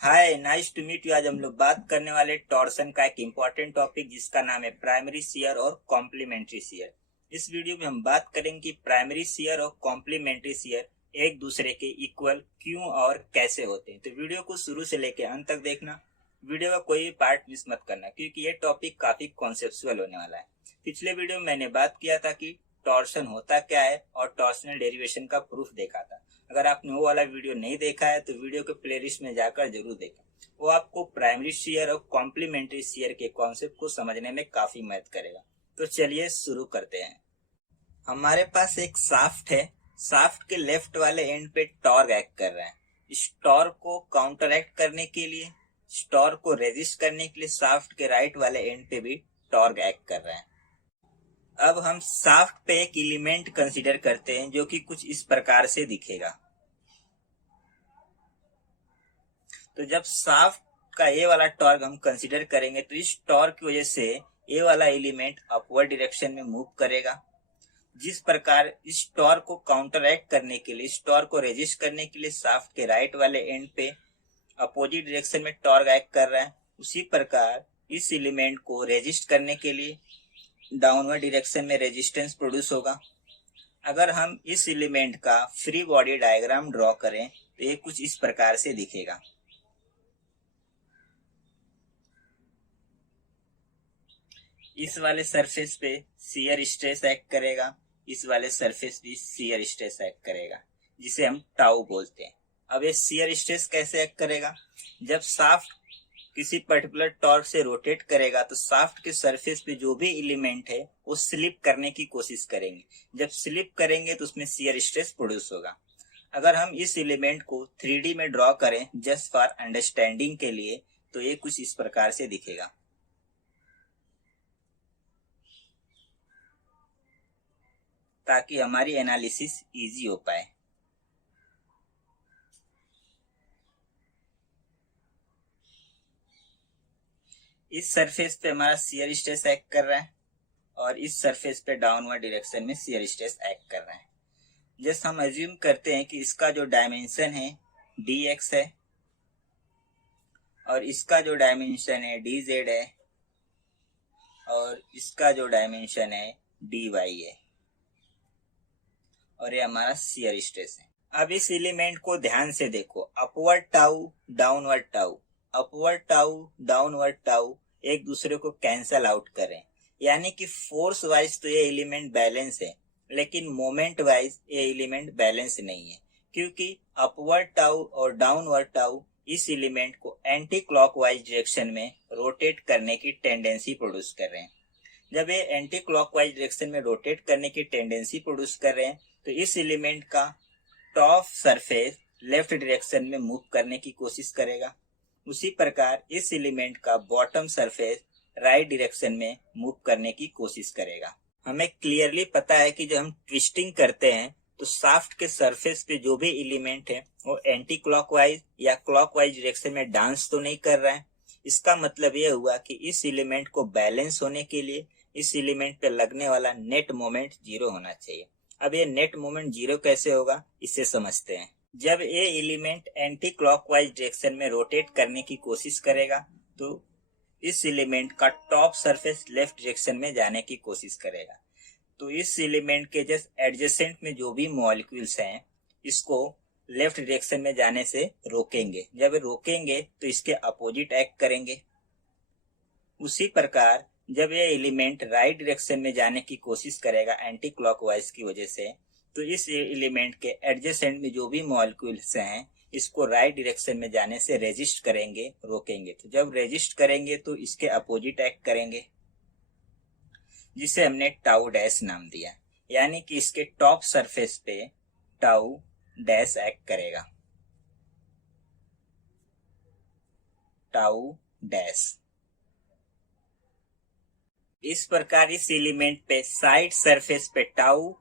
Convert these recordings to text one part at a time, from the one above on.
Hi, nice to meet you. आज हम लोग बात करने वाले टॉर्सन का एक इम्पॉर्टेंट टॉपिक जिसका नाम है प्राइमरी शियर और कॉम्प्लीमेंट्री शियर। इस वीडियो में हम बात करेंगे कि प्राइमरी शियर और कॉम्प्लीमेंट्री शियर एक दूसरे के इक्वल क्यों और कैसे होते हैं। तो वीडियो को शुरू से लेकर अंत तक देखना। वीडियो का कोई भी पार्ट मिस मत करना क्योंकि ये टॉपिक काफी कॉन्सेप्चुअल होने वाला है। पिछले वीडियो में मैंने बात किया था कि टॉर्सन होता क्या है और टॉर्सनल डेरिवेशन का प्रूफ देखा था। अगर आपने वो वाला वीडियो नहीं देखा है तो वीडियो के प्लेलिस्ट में जाकर जरूर देखें। वो आपको प्राइमरी शेयर और कॉम्प्लीमेंट्री शेयर के कॉन्सेप्ट को समझने में काफी मदद करेगा। तो चलिए शुरू करते हैं। हमारे पास एक शाफ्ट है। शाफ्ट के लेफ्ट वाले एंड पे टॉर्क एक्ट कर रहा है। इस टॉर्क को काउंटर एक्ट करने के लिए, इस टॉर्क को रेजिस्ट करने के लिए शाफ्ट के राइट वाले एंड पे भी टॉर्क एक्ट कर रहा है। अब हम शाफ्ट पे एक एलिमेंट कंसीडर करते हैं जो कि कुछ इस प्रकार से दिखेगा। तो जब शाफ्ट का ए वाला टॉर्क हम कंसीडर करेंगे तो इस टॉर्क की वजह से ए वाला एलिमेंट अपवर्ड डायरेक्शन में मूव करेगा। जिस प्रकार इस टॉर्क को काउंटरएक्ट करने के लिए, इस टॉर्क को रेजिस्ट करने के लिए शाफ्ट के राइट वाले एंड पे अपोजिट डायरेक्शन में टॉर्क एक्ट कर रहा है, उसी प्रकार इस एलिमेंट को रेजिस्ट करने के लिए डाउनवर्ड डायरेक्शन में रेजिस्टेंस प्रोड्यूस होगा। अगर हम इस एलिमेंट का फ्री बॉडी डायग्राम ड्रॉ करें तो ये कुछ इस प्रकार से दिखेगा। इस वाले सरफेस पे शियर स्ट्रेस एक्ट करेगा, इस वाले सरफेस भी शियर स्ट्रेस एक्ट करेगा, जिसे हम टाउ बोलते हैं। अब ये शियर स्ट्रेस कैसे एक्ट करेगा? जब शाफ्ट किसी पर्टिकुलर टॉर्क से रोटेट करेगा तो शाफ्ट के सरफेस पे जो भी एलिमेंट है वो स्लिप करने की कोशिश करेंगे। जब स्लिप करेंगे तो उसमें शियर स्ट्रेस प्रोड्यूस होगा। अगर हम इस एलिमेंट को 3D में ड्रॉ करें जस्ट फॉर अंडरस्टैंडिंग के लिए तो ये कुछ इस प्रकार से दिखेगा। ताकि हमारी एनालिसिस इजी हो पाए। इस सरफेस पे हमारा शियर स्ट्रेस एक्ट कर रहा है और इस सरफेस पे डाउनवर्ड डायरेक्शन में शियर स्ट्रेस एक्ट कर रहा है। जस्ट हम अज्यूम करते हैं कि इसका जो डायमेंशन है dx है और इसका जो डायमेंशन है dz है और इसका जो डायमेंशन है dy है और ये हमारा शियर स्ट्रेस है। अब इस एलिमेंट को ध्यान से देखो, upward tau downward tau, upward tau downward tau एक दूसरे को कैंसल आउट करें, यानी कि फोर्स वाइज तो ये एलिमेंट बैलेंस है लेकिन मोमेंट वाइज ये एलिमेंट बैलेंस नहीं है, क्योंकि अपवर्ड टाउ और डाउनवर्ड टाउ इस एलिमेंट को एंटी क्लॉकवाइज डायरेक्शन में रोटेट करने की टेंडेंसी प्रोड्यूस कर रहे हैं। जब ये एंटी क्लॉकवाइज डायरेक्शन में रोटेट करने की टेंडेंसी प्रोड्यूस कर रहे हैं तो इस एलिमेंट का टॉप सरफेस लेफ्ट डायरेक्शन में मूव करने की कोशिश करेगा। उसी प्रकार इस एलिमेंट का बॉटम सरफेस राइट डायरेक्शन में मूव करने की कोशिश करेगा। हमें क्लियरली पता है कि जब हम ट्विस्टिंग करते हैं तो शाफ्ट के सरफेस पे जो भी एलिमेंट है वो एंटी क्लॉकवाइज या क्लॉकवाइज डायरेक्शन में डांस तो नहीं कर रहा है। इसका मतलब यह हुआ कि इस एलिमेंट को बैलेंस होने के लिए इस एलिमेंट पे लगने वाला नेट मोमेंट 0 होना चाहिए। अब ये नेट मोमेंट 0 कैसे होगा इसे समझते हैं। जब ये एलिमेंट एंटी क्लॉकवाइज डायरेक्शन में रोटेट करने की कोशिश करेगा तो इस एलिमेंट का टॉप सरफेस लेफ्ट डायरेक्शन में जाने की कोशिश करेगा। तो इस एलिमेंट के जस्ट एडजेसेंट में जो भी मॉलिक्यूल्स हैं इसको लेफ्ट डायरेक्शन में जाने से रोकेंगे। जब रोकेंगे तो इसके अपोजिट एक्ट करेंगे। उसी प्रकार जब ये एलिमेंट राइट डायरेक्शन में जाने की कोशिश करेगा एंटी क्लॉकवाइज की वजह से, तो इस एलिमेंट के एडजेसेंट में जो भी मॉलिक्यूल्स हैं इसको राइट डायरेक्शन में जाने से रेजिस्ट करेंगे, रोकेंगे। तो जब रेजिस्ट करेंगे तो इसके अपोजिट एक्ट करेंगे, जिसे हमने टाउ डैश नाम दिया, यानी कि इसके टॉप सरफेस पे टाउ डैश एक्ट करेगा, टाउ डैश। इस प्रकार इस एलिमेंट पे साइड सरफेस पे टाउ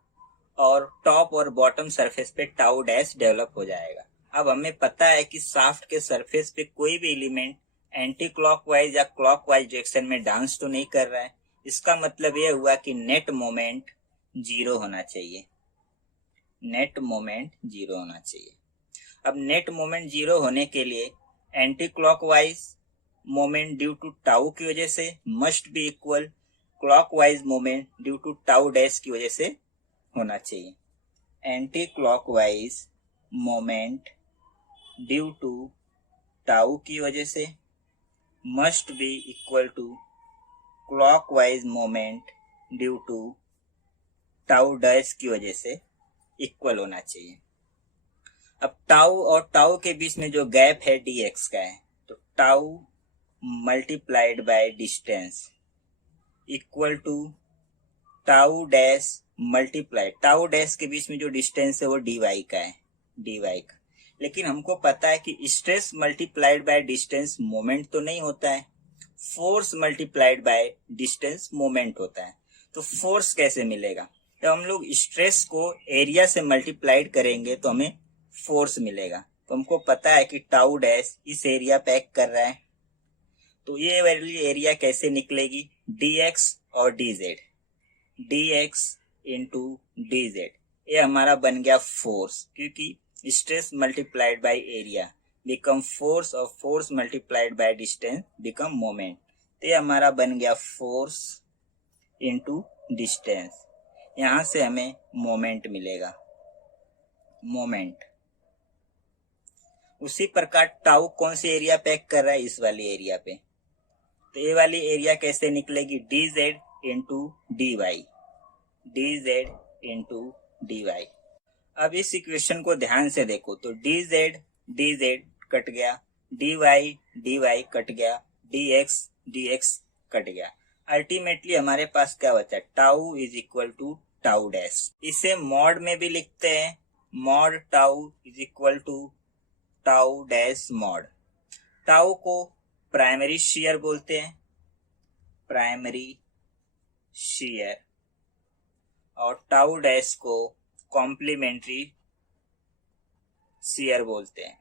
और टॉप और बॉटम सरफेस पे टाउ डैश डेवलप हो जाएगा। अब हमें पता है कि शाफ्ट के सरफेस पे कोई भी एलिमेंट एंटी क्लॉकवाइज या क्लॉकवाइज डायरेक्शन में डांस तो नहीं कर रहा है। इसका मतलब यह हुआ कि नेट मोमेंट 0 होना चाहिए, नेट मोमेंट 0 होना चाहिए। अब नेट मोमेंट 0 होने के लिए anticlockwise moment due to tau की वजह से must be equal clockwise moment due to tau dash की वजह से होना चाहिए। Anticlockwise moment due to tau की वजह से must be equal to clockwise moment due to tau dash की वजह से इक्वल होना चाहिए। अब टाउ और टाउ के बीच में जो गैप है dx का है, तो tau multiplied by distance equal to tau dash multiply, tau dash के बीच में जो डिस्टेंस है वो dy का है, dy का। लेकिन हमको पता है कि stress multiplied by distance moment तो नहीं होता है, force multiplied by distance moment होता है। तो फोर्स कैसे मिलेगा? जब हम लोग स्ट्रेस को एरिया से मल्टीप्लाइड करेंगे तो हमें फोर्स मिलेगा। तो हमको पता है कि टाउ डैश इस एरिया पे एक्ट कर रहा है, तो ये वाली एरिया कैसे निकलेगी? dx और dz, dx इंटू dz, ये हमारा बन गया फोर्स, क्योंकि stress multiplied by area become force और force multiplied by distance become moment. तो ये हमारा बन गया फोर्स इंटू डिस्टेंस, यहां से हमें मोमेंट मिलेगा, मोमेंट। उसी प्रकार टाउ कौन सी एरिया पे एक्ट कर रहा है? इस वाली एरिया पे। तो ये वाली एरिया कैसे निकलेगी? dz into dy, dz into dy। अब इस इक्वेशन को ध्यान से देखो तो dz dz कट गया, dy dy कट गया, dx dx कट गया। अल्टीमेटली हमारे पास क्या बचा? Tau is equal to tau dash. इसे मॉड में भी लिखते हैं, mod tau is equal to tau dash mod. Tau को प्राइमरी शियर बोलते हैं, प्राइमरी शियर, और टाउ डैश को कॉम्प्लीमेंट्री शियर बोलते हैं।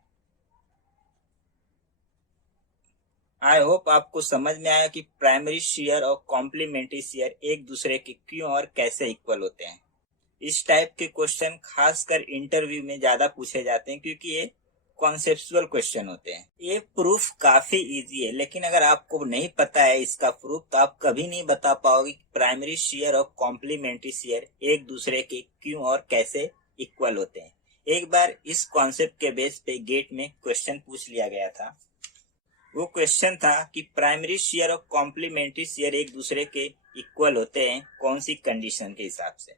आई होप आपको समझ में आया कि प्राइमरी शियर और कॉम्प्लीमेंट्री शियर एक दूसरे के क्यों और कैसे इक्वल होते हैं। इस टाइप के क्वेश्चन खासकर इंटरव्यू में ज्यादा पूछे जाते हैं, क्योंकि ये कॉन्सेप्चुअल क्वेश्चन होते हैं। ये प्रूफ काफी इजी है, लेकिन अगर आपको नहीं पता है इसका प्रूफ तो आप कभी नहीं बता पाओगे कि प्राइमरी शियर और कॉम्प्लीमेंट्री शियर एक दूसरे के क्यों और कैसे इक्वल होते हैं। एक बार इस कॉन्सेप्ट के बेस पे गेट में क्वेश्चन पूछ लिया गया था। वो क्वेश्चन था कि प्राइमरी शियर और कॉम्प्लीमेंट्री शियर एक दूसरे के इक्वल होते हैं कौन सी कंडीशन के हिसाब से।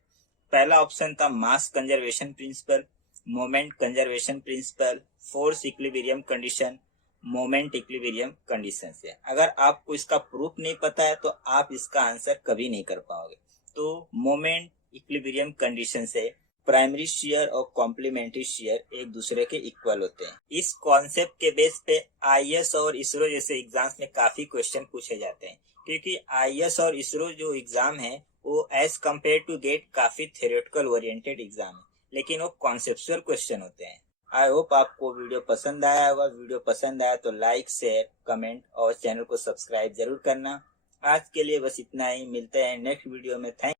पहला ऑप्शन था mass conservation principle, moment conservation principle, force equilibrium condition, moment equilibrium condition से। अगर आपको इसका प्रूफ नहीं पता है तो आप इसका आंसर कभी नहीं कर पाओगे। तो मोमेंट इक्विलिब्रियम कंडीशन से प्राइमरी शियर और कॉम्प्लीमेंट्री शियर एक दूसरे के इक्वल होते हैं। इस कॉन्सेप्ट के बेस पे आईएएस और इसरो जैसे एग्जाम्स में काफी क्वेश्चन पूछे जाते हैं, क्योंकि आईएएस और इसरो जो एग्जाम है वो एज कम्पेयर टू गेट काफी थ्योरेटिकल ओरिएंटेड एग्जाम है, लेकिन वो कॉन्सेप्चुअल क्वेश्चन होते हैं। आई होप आपको वीडियो पसंद आया होगा। वीडियो पसंद आया तो लाइक, शेयर, कमेंट और चैनल को सब्सक्राइब जरूर करना। आज के लिए बस इतना ही, मिलते हैं नेक्स्ट वीडियो में। थैंक